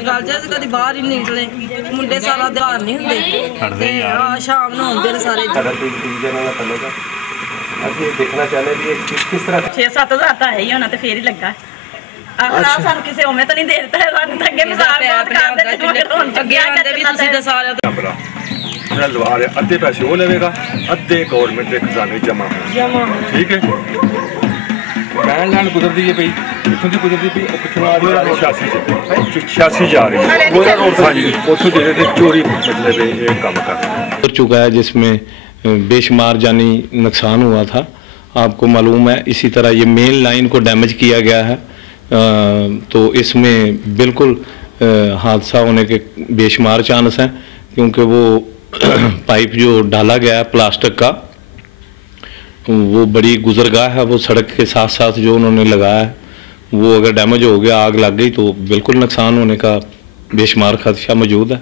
गल जे कभी बाहर ही निकले मुंडे सारा ध्यान नहीं होंगे शाम को आते सारे देखना चाहते भी किस तरह 6-7 हज़ार तो है ही होना तो फिर ही लगा आखिर सानू किसी उम्मीद तो नहीं दे देता है अगे मिसाल लवा रहे अद्धे पैसे वो लेगा अद्धे गवर्नमेंट के खजाने जमा ठीक है मैं लैंड गुजरती है पई इत्थों दी गुजरती पई पिछों आ रही है 86 जा रही है हाँ जी उथों दे चोरी मतलब ये काम कर चुका है जिसमें बेशुमार जानी नुकसान हुआ था। आपको मालूम है इसी तरह ये मेन लाइन को डैमेज किया गया है तो इसमें बिल्कुल हादसा होने के बेशुमार चांस हैं क्योंकि वो पाइप जो डाला गया है प्लास्टिक का वो बड़ी गुजरगाह है, वो सड़क के साथ साथ जो उन्होंने लगाया है वो अगर डैमेज हो गया आग लग गई तो बिल्कुल नुकसान होने का बेशुमार खदशा मौजूद है।